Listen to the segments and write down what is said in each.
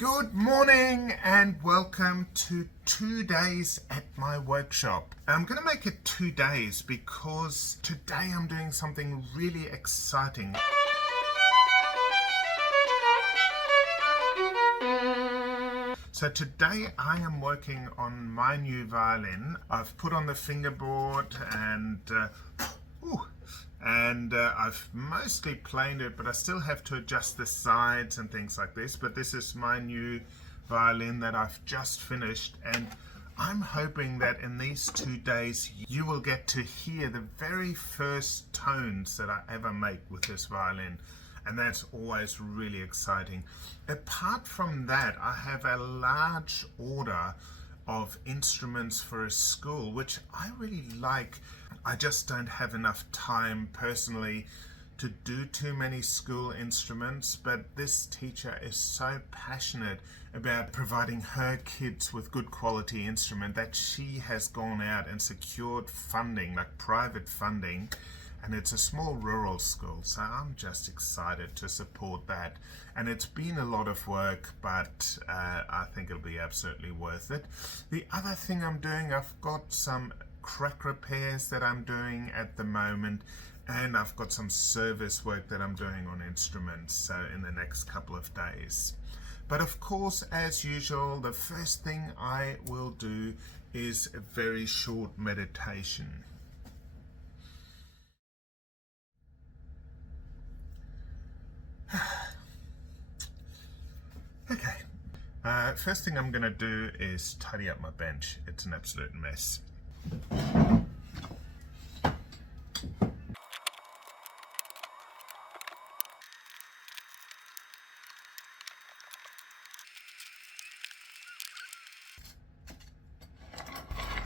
Good morning and welcome to 2 days at my workshop. I'm going to make it 2 days because today I'm doing something really exciting. So today I am working on my new violin. I've put on the fingerboard and I've mostly planed it, but I still have to adjust the sides and things like this. But this is my new violin that I've just finished, and I'm hoping that in these 2 days you will get to hear the very first tones that I ever make with this violin, and that's always really exciting. Apart from that, I have a large order of instruments for a school, which I really like. I just don't have enough time personally to do too many school instruments, but this teacher is so passionate about providing her kids with good quality instrument that she has gone out and secured funding, like private funding, and it's a small rural school, so I'm just excited to support that. And it's been a lot of work, but I think it'll be absolutely worth it. The other thing I'm doing, I've got some crack repairs that I'm doing at the moment, and I've got some service work that I'm doing on instruments, so in the next couple of days. But of course, as usual, the first thing I will do is a very short meditation. Okay, first thing I'm going to do is tidy up my bench. It's an absolute mess.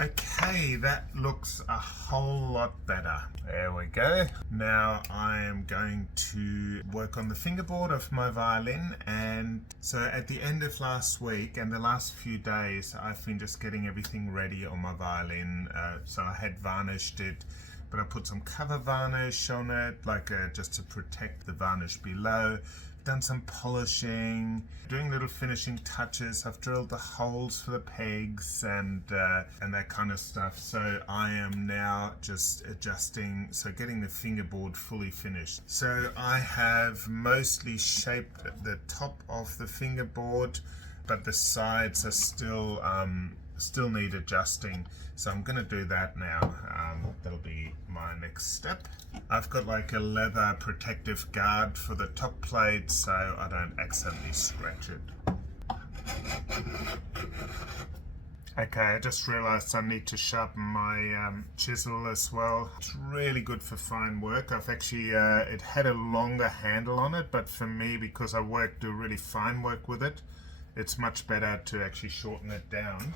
Okay, that looks a whole lot better. There we go. Now I am going to work on the fingerboard of my violin, and so at the end of last week and the last few days I've been just getting everything ready on my violin. So I had varnished it, but I put some cover varnish on it, like just to protect the varnish below. Done some polishing, doing little finishing touches. I've drilled the holes for the pegs and that kind of stuff. So I am now just adjusting, so getting the fingerboard fully finished. So I have mostly shaped the top of the fingerboard, but the sides are still need adjusting. So I'm going to do that now. That'll be my next step. I've got like a leather protective guard for the top plate so I don't accidentally scratch it. Okay, I just realized I need to sharpen my chisel as well. It's really good for fine work. I've actually, it had a longer handle on it, but for me, because I do really fine work with it, it's much better to actually shorten it down.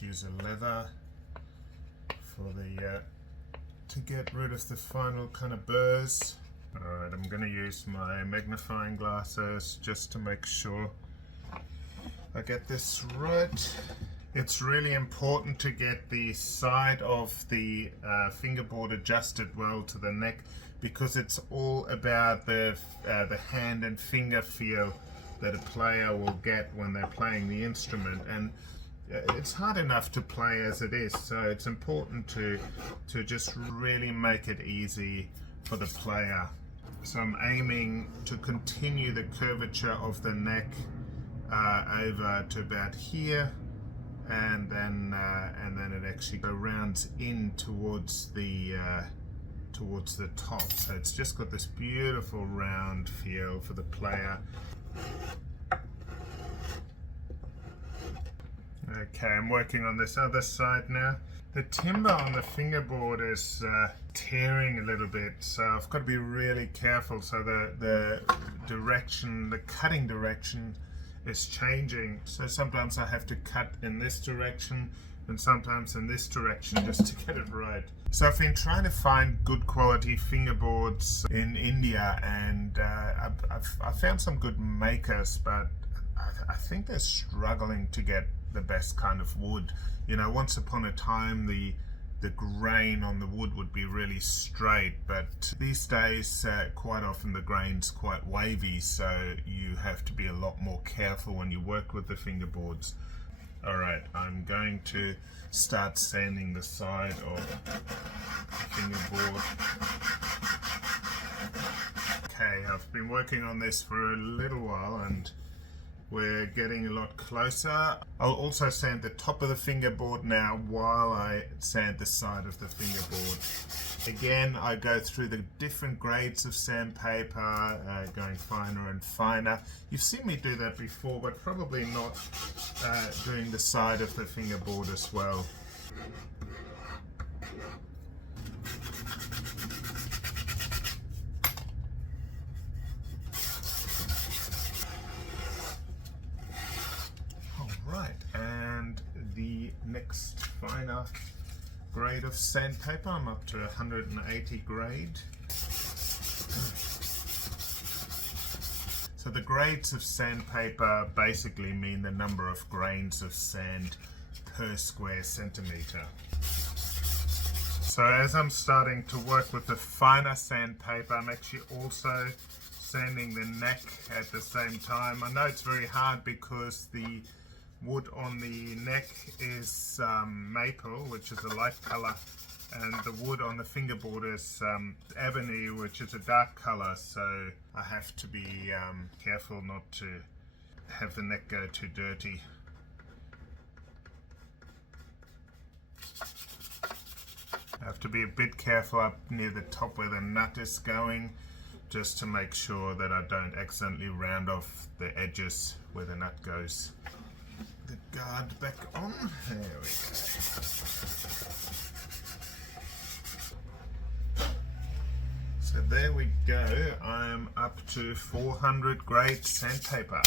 Use a leather for the to get rid of the final kind of burrs. Alright, I'm going to use my magnifying glasses just to make sure I get this right. It's really important to get the side of the fingerboard adjusted well to the neck, because it's all about the hand and finger feel that a player will get when they're playing the instrument, and it's hard enough to play as it is, so it's important to just really make it easy for the player. So I'm aiming to continue the curvature of the neck over to about here, and then it actually rounds in towards the top. So it's just got this beautiful round feel for the player. Okay, I'm working on this other side now. The timber on the fingerboard is tearing a little bit, so I've got to be really careful. So the direction, the cutting direction is changing. So sometimes I have to cut in this direction and sometimes in this direction just to get it right. So I've been trying to find good quality fingerboards in India, and I found some good makers, but I think they're struggling to get the best kind of wood. You know, once upon a time the grain on the wood would be really straight, but these days quite often the grain's quite wavy, so you have to be a lot more careful when you work with the fingerboards. Alright, I'm going to start sanding the side of the fingerboard. Okay, I've been working on this for a little while and we're getting a lot closer. I'll also sand the top of the fingerboard now while I sand the side of the fingerboard. Again, I go through the different grades of sandpaper, going finer and finer. You've seen me do that before, but probably not doing the side of the fingerboard as well. The next finer grade of sandpaper, I'm up to 180 grade. So the grades of sandpaper basically mean the number of grains of sand per square centimeter. So as I'm starting to work with the finer sandpaper, I'm actually also sanding the neck at the same time. I know it's very hard because the wood on the neck is maple, which is a light color, and the wood on the fingerboard is ebony, which is a dark color, so I have to be careful not to have the neck go too dirty. I have to be a bit careful up near the top where the nut is going, just to make sure that I don't accidentally round off the edges where the nut goes. The guard back on. There we go. So there we go. I'm up to 400 grade sandpaper,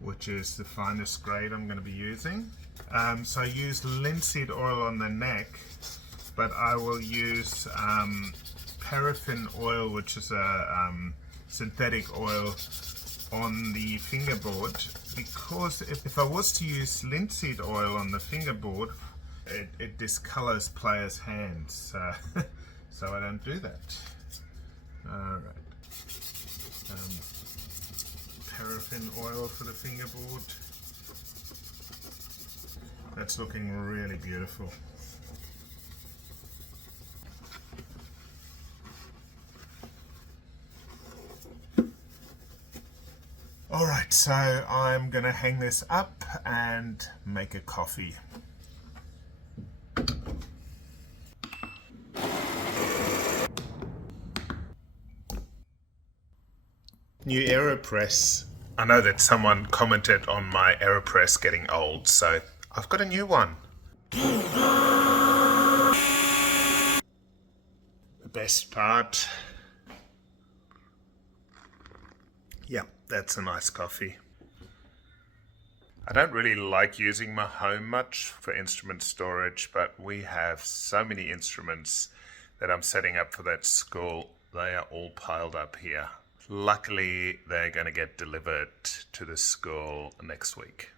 which is the finest grade I'm going to be using. So I use linseed oil on the neck, but I will use paraffin oil, which is a synthetic oil, on the fingerboard, because if I was to use linseed oil on the fingerboard, it discolors players' hands, so I don't do that. Alright, paraffin oil for the fingerboard. That's looking really beautiful. Alright, so I'm going to hang this up and make a coffee. New AeroPress. I know that someone commented on my AeroPress getting old, so I've got a new one. The best part. Yeah, that's a nice coffee. I don't really like using my home much for instrument storage, but we have so many instruments that I'm setting up for that school. They are all piled up here. Luckily, they're going to get delivered to the school next week.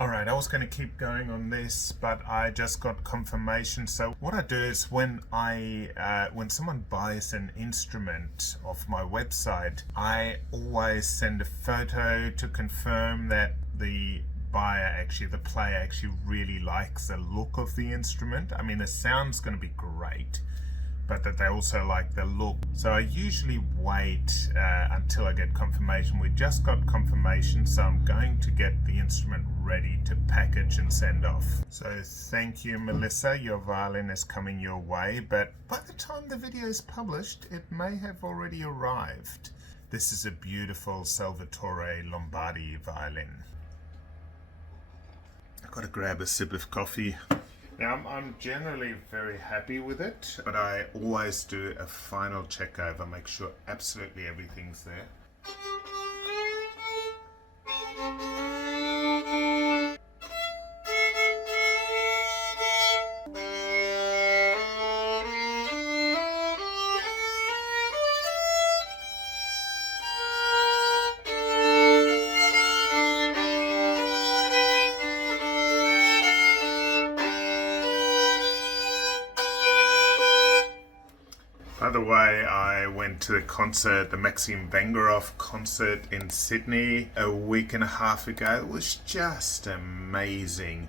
Alright, I was going to keep going on this, but I just got confirmation. So what I do is when someone buys an instrument off my website, I always send a photo to confirm that the player actually really likes the look of the instrument. I mean, the sound's going to be great, but that they also like the look. So I usually wait until I get confirmation. We just got confirmation, so I'm going to get the instrument ready to package and send off. So thank you, Melissa. Your violin is coming your way, but by the time the video is published, it may have already arrived. This is a beautiful Salvatore Lombardi violin. I've got to grab a sip of coffee. Now, I'm generally very happy with it, but I always do a final check over, make sure absolutely everything's there. way, I went to the concert, the Maxim Vengerov concert in Sydney a week and a half ago. It was just amazing.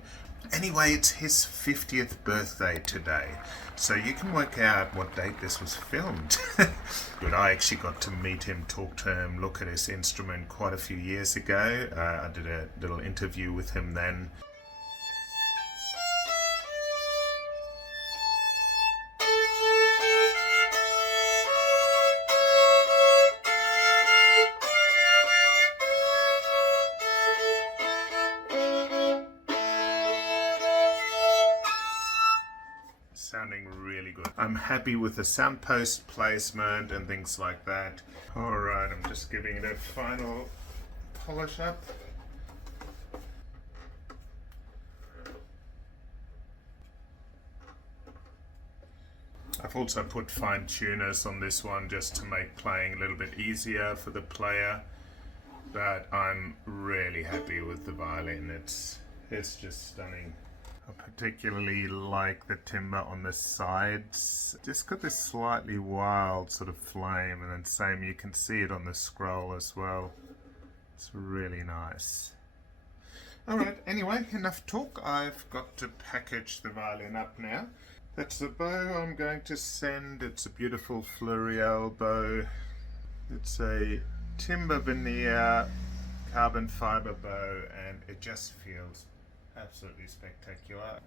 Anyway, it's his 50th birthday today, so you can work out what date this was filmed. But I actually got to meet him, talk to him, look at his instrument quite a few years ago. I did a little interview with him then. Sounding really good. I'm happy with the soundpost placement and things like that. Alright, I'm just giving it a final polish up. I've also put fine tuners on this one just to make playing a little bit easier for the player. But I'm really happy with the violin. It's just stunning. I particularly like the timber on the sides. Just got this slightly wild sort of flame, and then same, you can see it on the scroll as well. It's really nice. Alright, anyway, enough talk. I've got to package the violin up now. That's the bow I'm going to send. It's a beautiful Fleuriel bow. It's a timber veneer carbon fiber bow, and it just feels absolutely spectacular.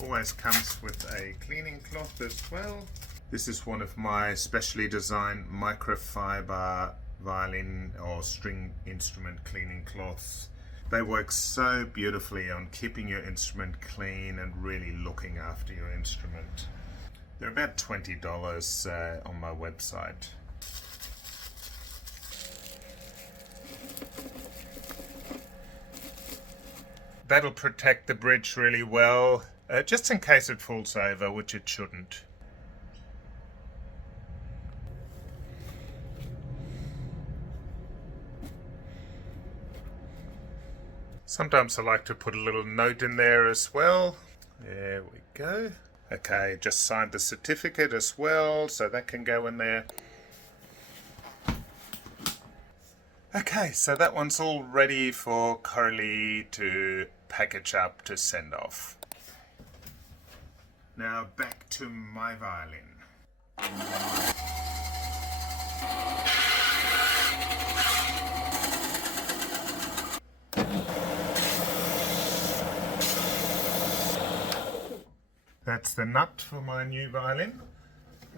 Always comes with a cleaning cloth as well. This is one of my specially designed microfiber violin or string instrument cleaning cloths. They work so beautifully on keeping your instrument clean and really looking after your instrument. They're about $20 on my website. That'll protect the bridge really well, just in case it falls over, which it shouldn't. Sometimes I like to put a little note in there as well. There we go. Okay, just signed the certificate as well, so that can go in there. Okay, so that one's all ready for Carly to package up to send off. Now back to my violin. That's the nut for my new violin.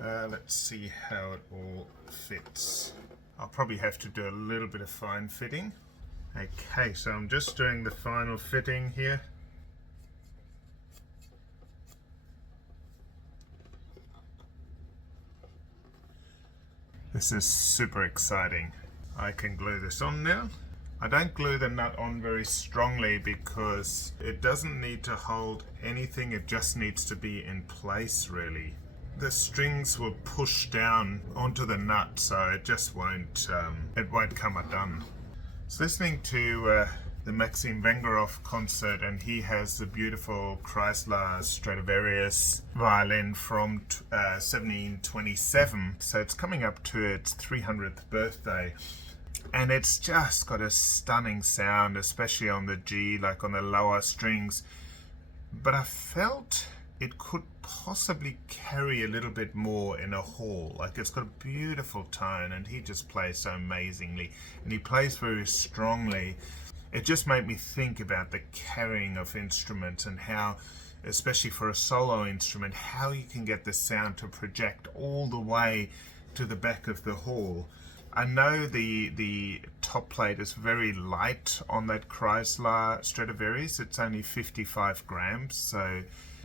Let's see how it all fits. I'll probably have to do a little bit of fine fitting. Okay, so I'm just doing the final fitting here. This is super exciting. I can glue this on now. I don't glue the nut on very strongly because it doesn't need to hold anything, it just needs to be in place really. The strings will push down onto the nut, so it just won't come undone. I was listening to the Maxim Vengerov concert, and he has the beautiful Chrysler Stradivarius violin from 1727, so it's coming up to its 300th birthday. And it's just got a stunning sound, especially on the G, like on the lower strings. But I felt it could possibly carry a little bit more in a hall. Like, it's got a beautiful tone, and he just plays so amazingly, and he plays very strongly. It just made me think about the carrying of instruments and how, especially for a solo instrument, how you can get the sound to project all the way to the back of the hall. I know the top plate is very light on that Chrysler Stradivarius. It's only 55 grams, so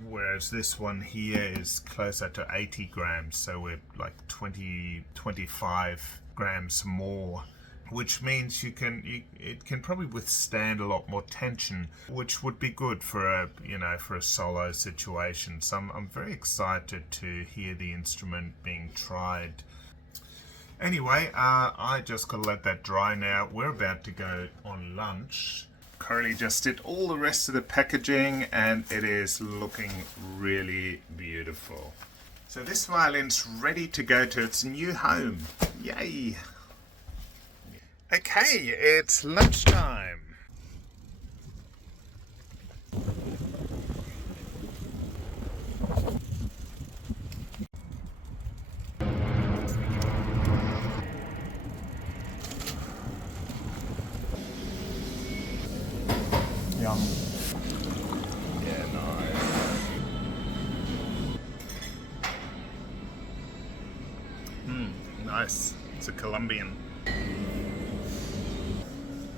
whereas this one here is closer to 80 grams, so we're like 25 grams more, which means it can probably withstand a lot more tension, which would be good for a solo situation. So I'm very excited to hear the instrument being tried. Anyway, I just gotta let that dry now. We're about to go on lunch. Carly just did all the rest of the packaging, and it is looking really beautiful. So this violin's ready to go to its new home. Yay! Okay, it's lunchtime. Yum. Yeah, nice. Nice. It's a Colombian.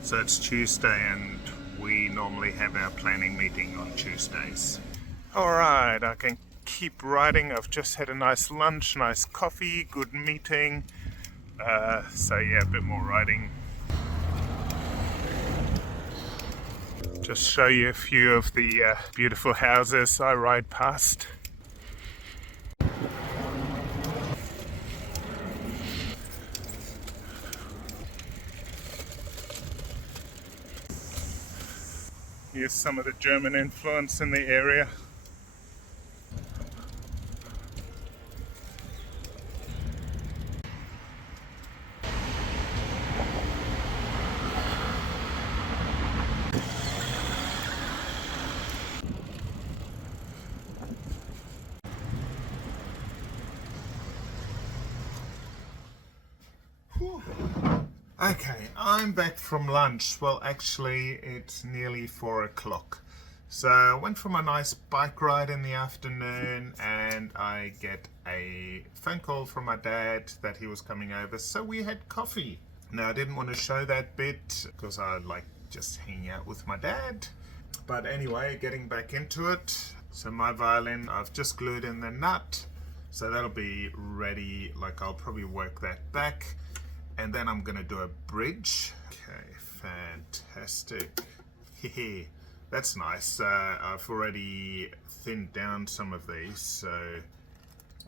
So it's Tuesday and we normally have our planning meeting on Tuesdays. Alright, I can keep writing. I've just had a nice lunch, nice coffee, good meeting. So yeah, a bit more writing. Just show you a few of the beautiful houses I ride past. Here's some of the German influence in the area. Okay, I'm back from lunch. Well, actually, it's nearly 4 o'clock. So I went for my nice bike ride in the afternoon and I get a phone call from my dad that he was coming over. So we had coffee. Now, I didn't want to show that bit because I like just hanging out with my dad. But anyway, getting back into it. So my violin, I've just glued in the nut. So that'll be ready. Like I'll probably work that back. And then I'm going to do a bridge. Okay, fantastic. Hehe, that's nice. I've already thinned down some of these, so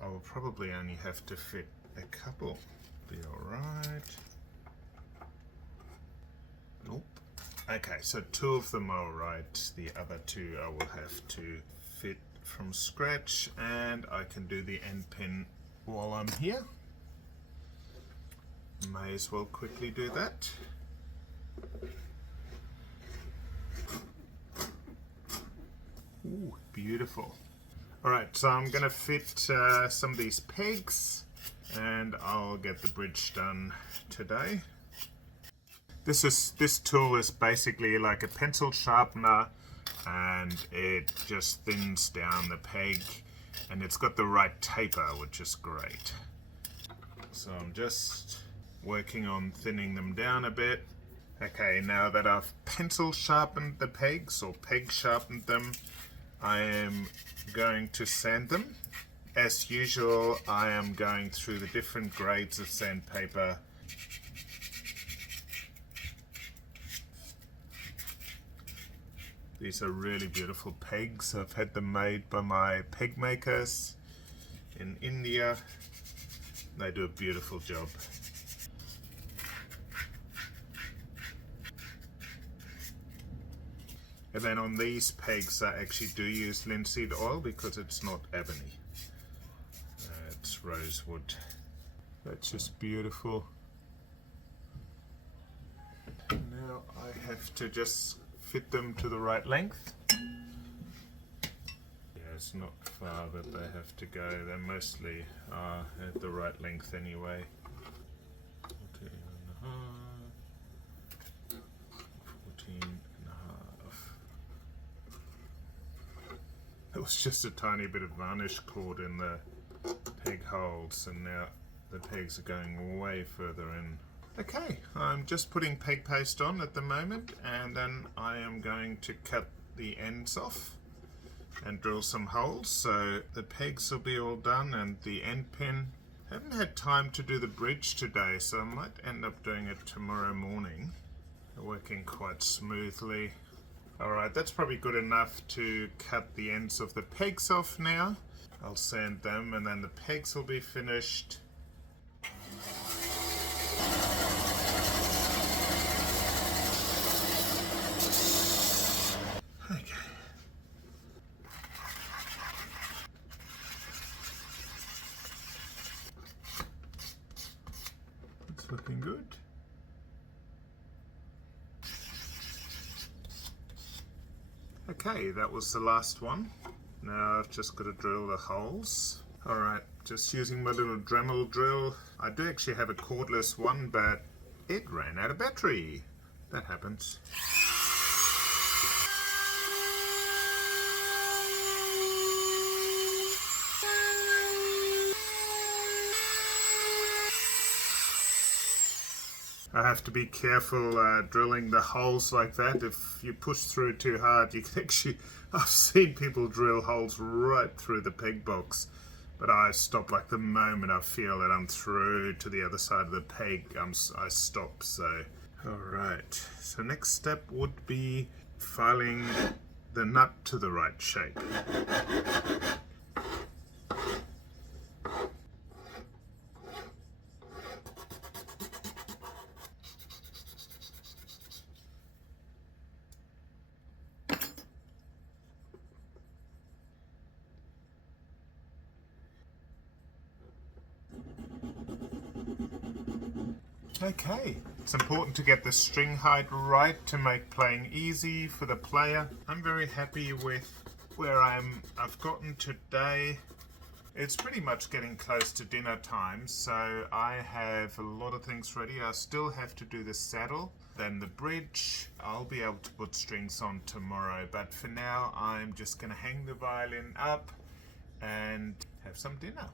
I will probably only have to fit a couple. Be alright. Nope. Okay, so 2 of them are alright. The other 2 I will have to fit from scratch, and I can do the end pin while I'm here. May as well quickly do that. Ooh, beautiful. Alright, so I'm going to fit some of these pegs and I'll get the bridge done today. This tool is basically like a pencil sharpener and it just thins down the peg and it's got the right taper, which is great. So I'm just working on thinning them down a bit. Okay, now that I've pencil sharpened the pegs or peg sharpened them, I am going to sand them. As usual, I am going through the different grades of sandpaper. These are really beautiful pegs. I've had them made by my peg makers in India. They do a beautiful job. And then on these pegs I actually do use linseed oil because it's not ebony. It's rosewood. That's just beautiful. Now I have to just fit them to the right length. Yeah, it's not far that they have to go. They mostly are at the right length anyway. 14 and a half. 14 and a half. There was just a tiny bit of varnish cord in the peg holes and now the pegs are going way further in. Okay, I'm just putting peg paste on at the moment and then I am going to cut the ends off and drill some holes so the pegs will be all done and the end pin. I haven't had time to do the bridge today so I might end up doing it tomorrow morning. They're working quite smoothly. Alright, that's probably good enough to cut the ends of the pegs off now. I'll sand them and then the pegs will be finished. Okay. It's looking good. Okay, that was the last one. Now I've just got to drill the holes. Alright, just using my little Dremel drill. I do actually have a cordless one, but it ran out of battery. That happens. I have to be careful drilling the holes like that. If you push through too hard, you can actually... I've seen people drill holes right through the peg box, but I stop like the moment I feel that I'm through to the other side of the peg. I stop. So, alright. So next step would be filing the nut to the right shape. Okay, it's important to get the string height right to make playing easy for the player. I'm very happy with where I've gotten today. It's pretty much getting close to dinner time, so I have a lot of things ready. I still have to do the saddle, then the bridge. I'll be able to put strings on tomorrow, but for now I'm just going to hang the violin up and have some dinner.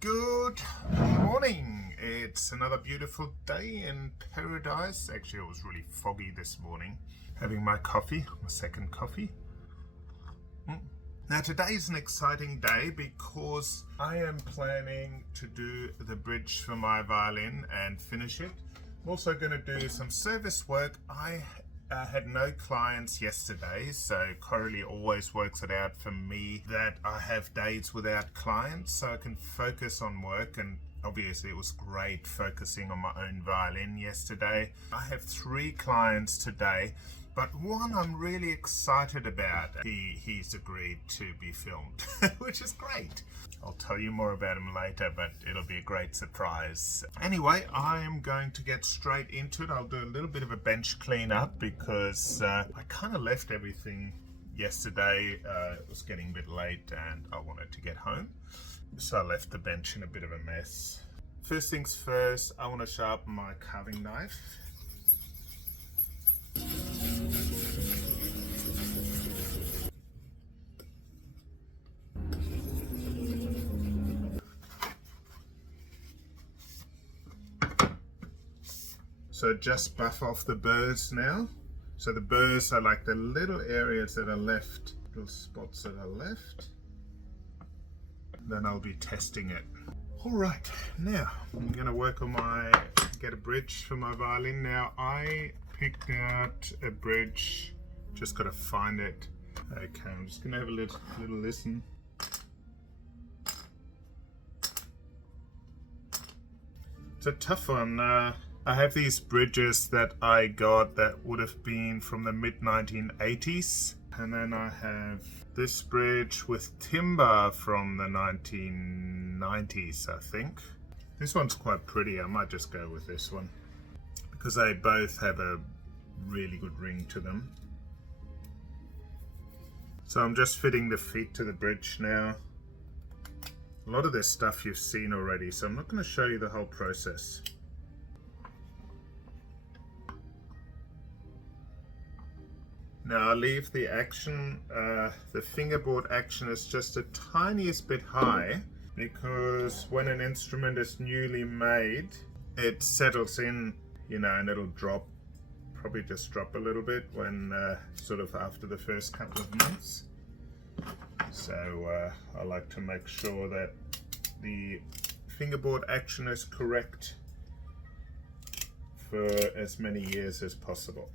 Good morning. It's another beautiful day in paradise. Actually, it was really foggy this morning. Having my coffee, my second coffee. Now today is an exciting day because I am planning to do the bridge for my violin and finish it. I'm also going to do some service work. I had no clients yesterday, so Coralie always works it out for me that I have days without clients so I can focus on work, and obviously it was great focusing on my own violin yesterday. I have 3 clients today, but one I'm really excited about. He's agreed to be filmed, which is great. I'll tell you more about him later, but it'll be a great surprise. Anyway, I am going to get straight into it. I'll do a little bit of a bench cleanup because I kind of left everything yesterday. It was getting a bit late and I wanted to get home, so I left the bench in a bit of a mess. First things first, I want to sharpen my carving knife. So just buff off the burrs now. So the burrs are like the little areas that are left, little spots that are left. Then I'll be testing it. All right, now I'm gonna work on get a bridge for my violin. Now I picked out a bridge, just gotta find it. Okay, I'm just gonna have a little listen. It's a tough one. I have these bridges that I got that would have been from the mid-1980s. And then I have this bridge with timber from the 1990s, I think. This one's quite pretty. I might just go with this one because they both have a really good ring to them. So I'm just fitting the feet to the bridge now. A lot of this stuff you've seen already, so I'm not going to show you the whole process. Now I leave the action, the fingerboard action is just a tiniest bit high because when an instrument is newly made, it settles in, you know, and it'll drop, probably just drop a little bit when sort of after the first couple of months. So I like to make sure that the fingerboard action is correct for as many years as possible.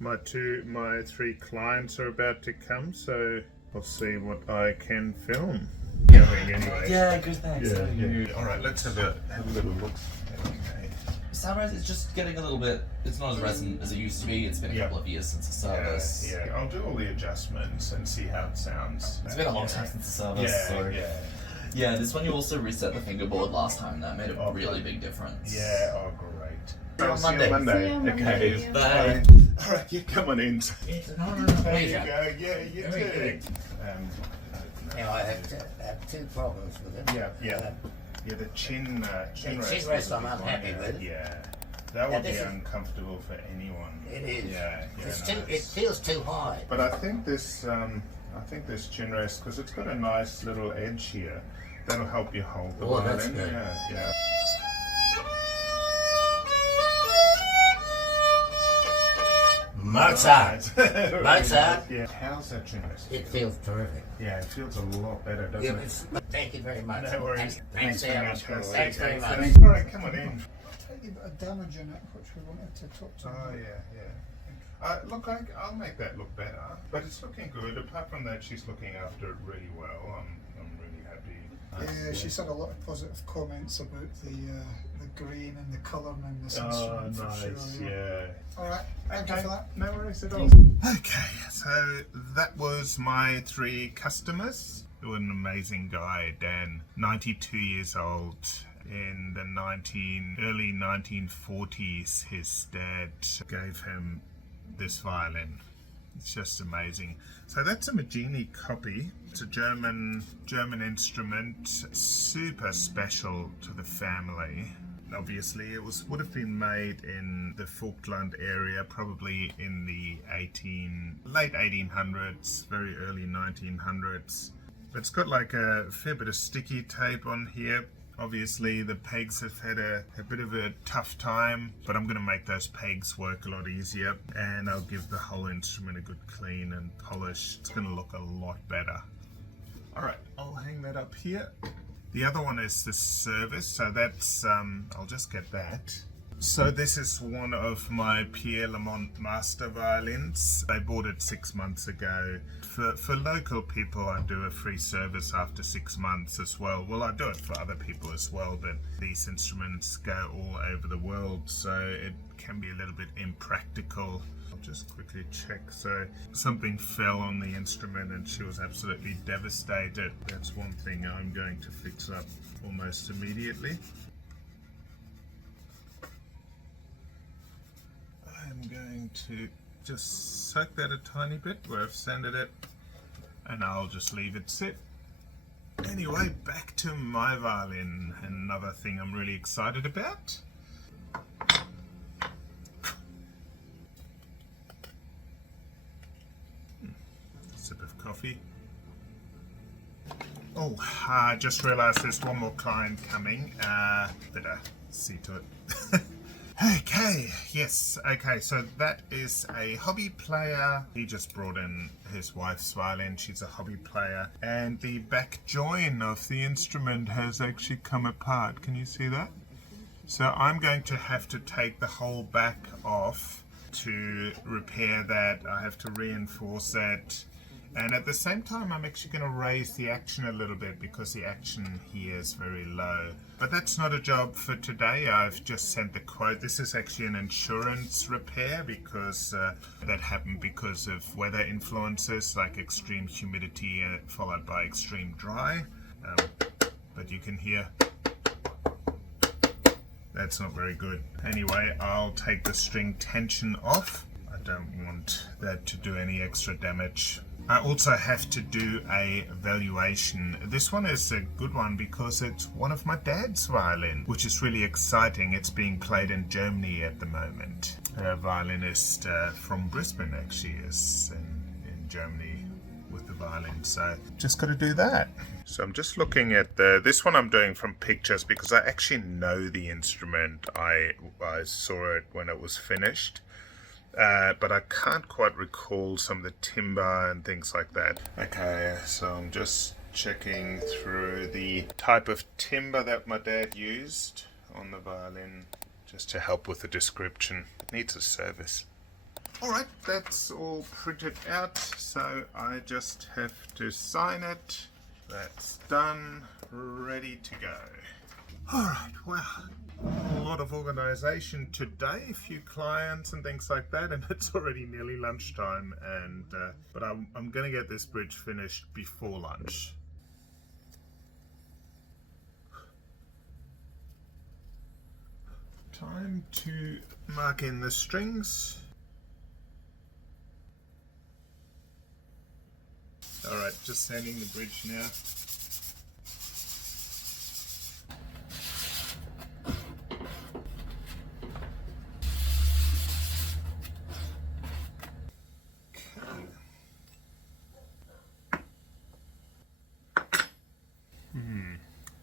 My 3 clients are about to come, so I'll see what I can film. Yeah. going anyway? Yeah, good, thanks. How are you? All right, let's have a little look. Okay. Sunrise is just getting a little bit, it's not as resonant as it used to be. It's been a couple of years since the service. Yeah, I'll do all the adjustments and see how it sounds. It's been a long time since the service. Yeah, this one you also reset the fingerboard last time. That made a really big difference. Yeah, oh great. See you on Monday. Okay, bye. All right, you come on in. There you go. Yeah, you too. Now I have two problems with it. Yeah, the chin rest I'm unhappy with. Yeah, that would be uncomfortable for anyone. It is. Yeah, it feels too high. But I think this chin rest, because it's got a nice little edge here, that'll help you hold the violin. That's good. Yeah. Mozart. Mozart. Yeah. How's that chin rest? It feels terrific. Yeah, it feels a lot better, doesn't it? Thank you very much. No worries. Thanks very much. Thanks very much. All right, come on in. A damage in it, which we wanted to talk to. Oh yeah. Look, I'll make that look better, but it's looking good. Apart from that, she's looking after it really well. I'm really happy. Yeah, she's had a lot of positive comments about the green and the colouring in this instrument. Oh, nice. For sure, Yeah. All right. Thank you for that. No worries at all. Okay, so that was my 3 customers. What an amazing guy, Dan. 92 years old. In the early 1940s, his dad gave him this violin. It's just amazing. So that's a Magini copy. It's a German instrument, super special to the family. Obviously, it would have been made in the Falkland area, probably in the late 1800s, very early 1900s. But it's got like a fair bit of sticky tape on here. Obviously, the pegs have had a bit of a tough time, but I'm going to make those pegs work a lot easier, and I'll give the whole instrument a good clean and polish. It's going to look a lot better. All right, I'll hang that up here. The other one is the service, so that's, I'll just get that. So this is one of my Pierre Lamont master violins. They bought it 6 months ago. For local people, I do a free service after 6 months as well. Well, I do it for other people as well, but these instruments go all over the world, so it can be a little bit impractical. I'll just quickly check. So something fell on the instrument and she was absolutely devastated. That's one thing I'm going to fix up almost immediately. I'm going to just soak that a tiny bit where I've sanded it, and I'll just leave it sit. Anyway, back to my violin, another thing I'm really excited about. Sip of coffee. Oh, I just realised there's one more client coming. Better see to it. Okay, yes, okay, so that is a hobby player. He just brought in his wife's violin, she's a hobby player, and the back join of the instrument has actually come apart. Can you see that? So I'm going to have to take the whole back off to repair that. I have to reinforce that. And at the same time, I'm actually going to raise the action a little bit because the action here is very low. But that's not a job for today. I've just sent the quote. This is actually an insurance repair because that happened because of weather influences like extreme humidity followed by extreme dry. But you can hear that's not very good. Anyway, I'll take the string tension off. I don't want that to do any extra damage. I also have to do a valuation. This one is a good one because it's one of my dad's violin, which is really exciting. It's being played in Germany at the moment. A violinist from Brisbane actually is in Germany with the violin, so just got to do that. So I'm just looking at this one I'm doing from pictures because I actually know the instrument. I saw it when it was finished. But I can't quite recall some of the timbre and things like that. Okay, so I'm just checking through the type of timbre that my dad used on the violin, just to help with the description. It needs a service. Alright, that's all printed out, so I just have to sign it That's done, ready to go. Alright, well, a lot of organisation today, a few clients and things like that, and it's already nearly lunchtime, and but I'm going to get this bridge finished before lunch. Time to mark in the strings. Alright, just sanding the bridge now.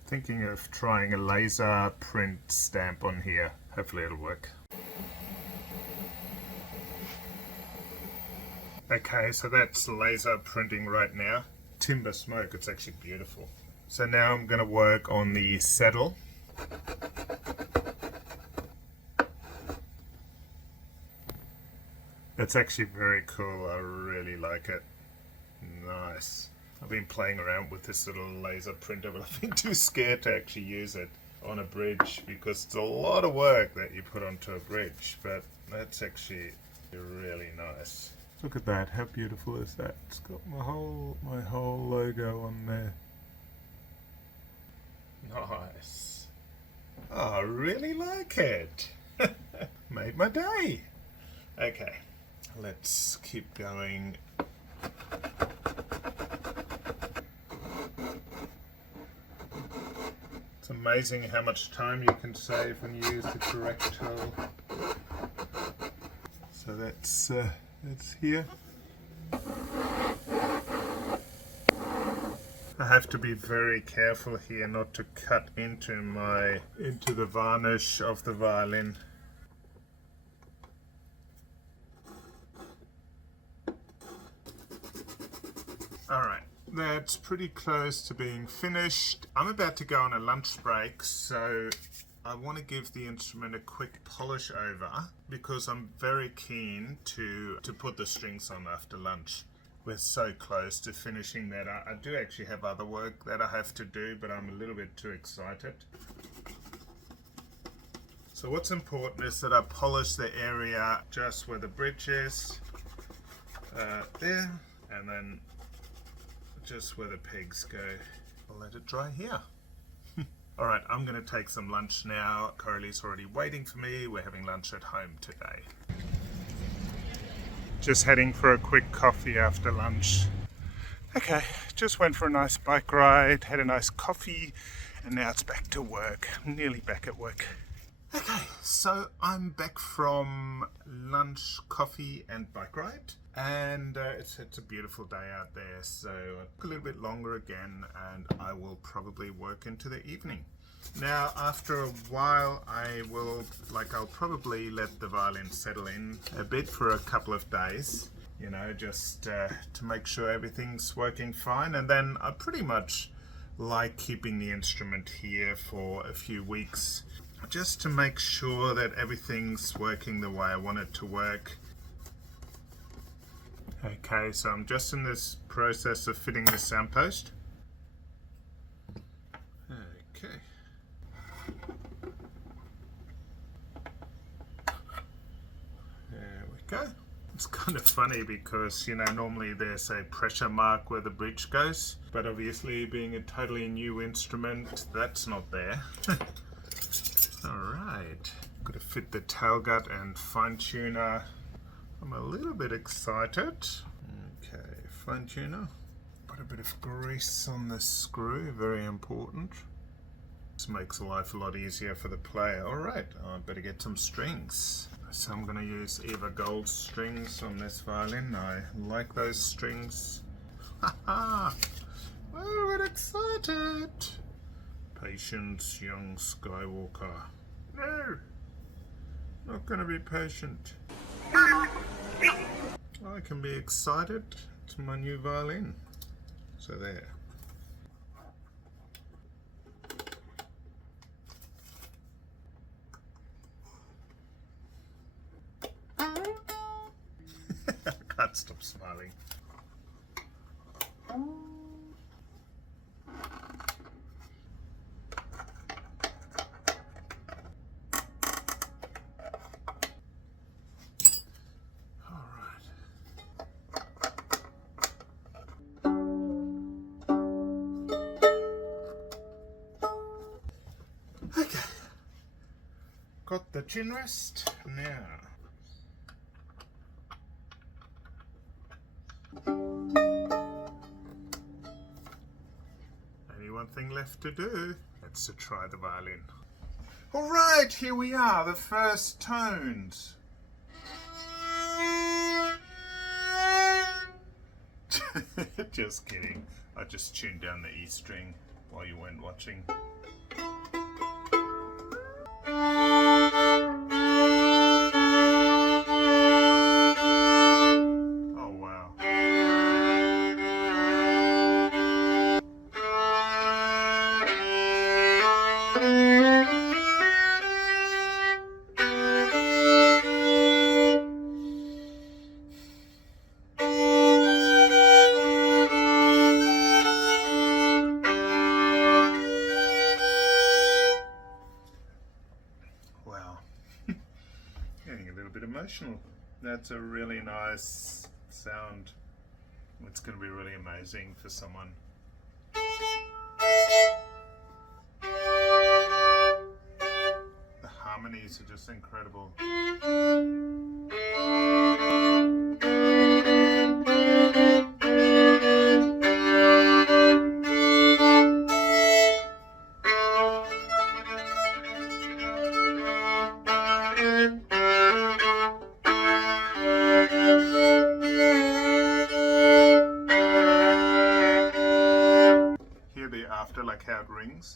Thinking of trying a laser print stamp on here. Hopefully it'll work. Okay, so that's laser printing right now. Timber smoke, it's actually beautiful. So now I'm going to work on the saddle. It's actually very cool, I really like it. Nice. I've been playing around with this little laser printer, but I've been too scared to actually use it on a bridge because it's a lot of work that you put onto a bridge, but that's actually really nice. Look at that, how beautiful is that? It's got my whole logo on there. Nice. Oh, I really like it. Made my day. Okay, let's keep going. It's amazing how much time you can save when you use the correct tool. So that's here. I have to be very careful here not to cut into the varnish of the violin. Alright, that's pretty close to being finished. I'm about to go on a lunch break, so I want to give the instrument a quick polish over because I'm very keen to put the strings on after lunch. We're so close to finishing that. I do actually have other work that I have to do, but I'm a little bit too excited. So what's important is that I polish the area just where the bridge is, there, and then just where the pegs go. I'll let it dry here. Alright, I'm going to take some lunch now. Coralie's already waiting for me. We're having lunch at home today. Just heading for a quick coffee after lunch. Okay, just went for a nice bike ride, had a nice coffee, and now it's back to work. I'm nearly back at work. Okay, so I'm back from lunch, coffee, and bike ride. And it's a beautiful day out there, so a little bit longer again, and I will probably work into the evening. Now, after a while, I'll probably let the violin settle in a bit for a couple of days, you know, just to make sure everything's working fine. And then I pretty much like keeping the instrument here for a few weeks, just to make sure that everything's working the way I want it to work. Okay, so I'm just in this process of fitting the soundpost. Okay. There we go. It's kind of funny because, you know, normally there's a pressure mark where the bridge goes, but obviously being a totally new instrument, that's not there. Alright, got to fit the tailgut and fine tuner. I'm a little bit excited. Okay, fine tuner. Put a bit of grease on the screw, very important. This makes life a lot easier for the player. Alright, I better get some strings. So I'm going to use Eva Gold strings on this violin. I like those strings. Haha! I'm a bit excited. Patience, young Skywalker. No! Not going to be patient. I can be excited. It's my new violin. So there. I can't stop smiling. got the chin rest. Now, only one thing left to do. That's to try the violin. Alright, here we are, the first tones. Just kidding. I just tuned down the E string while you weren't watching. Oh wow. Wow. Getting a little bit emotional. That's a really nice sound. It's going to be really amazing for someone. The harmonies are just incredible. Hear the after, like how it rings.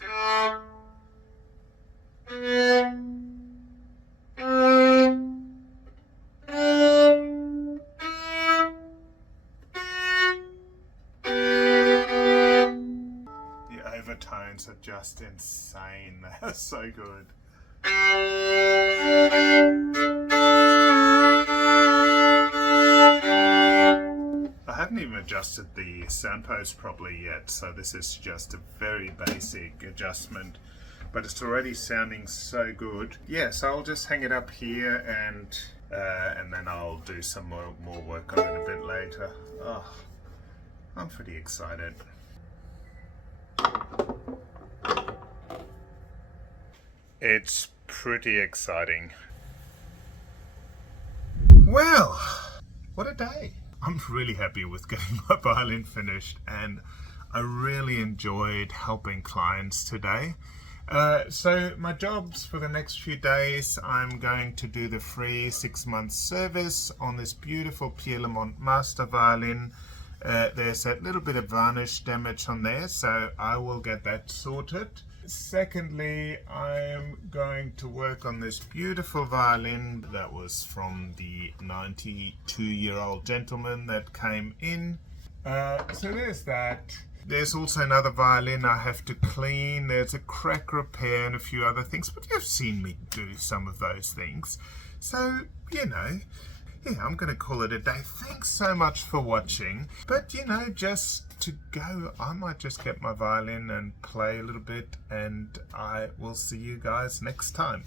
The overtones are just insane. They're so good. I haven't even adjusted the sound post properly yet, so this is just a very basic adjustment, but it's already sounding so good. Yeah, so I'll just hang it up here and then I'll do some more work on it a bit later. Oh, I'm pretty excited. It's pretty exciting. Well, what a day. I'm really happy with getting my violin finished, and I really enjoyed helping clients today. So my jobs for the next few days, I'm going to do the free 6-month service on this beautiful Pierre Lamont master violin. There's a little bit of varnish damage on there, so I will get that sorted. Secondly, I'm going to work on this beautiful violin that was from the 92-year-old gentleman that came in. So there's that. There's also another violin I have to clean. There's a crack repair and a few other things, but you've seen me do some of those things. So, you know, yeah, I'm going to call it a day. Thanks so much for watching. But, you know, just to go, I might just get my violin and play a little bit, and I will see you guys next time.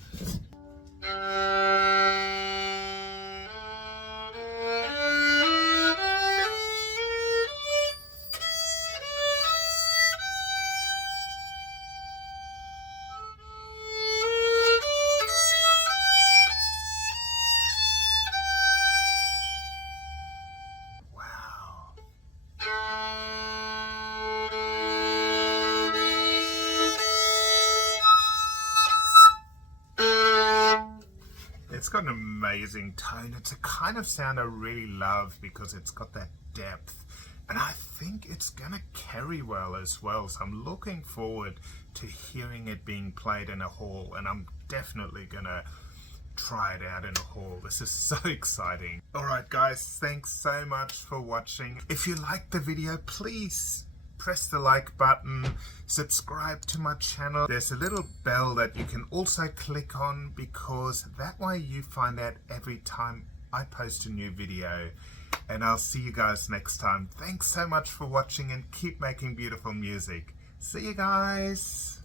It's got an amazing tone. It's a kind of sound I really love because it's got that depth, and I think it's gonna carry well as well, so I'm looking forward to hearing it being played in a hall, and I'm definitely gonna try it out in a hall. This is so exciting. Alright guys, thanks so much for watching. If you liked the video, please press the like button, subscribe to my channel. There's a little bell that you can also click on, because that way you find out every time I post a new video. And I'll see you guys next time. Thanks so much for watching, and keep making beautiful music. See you guys.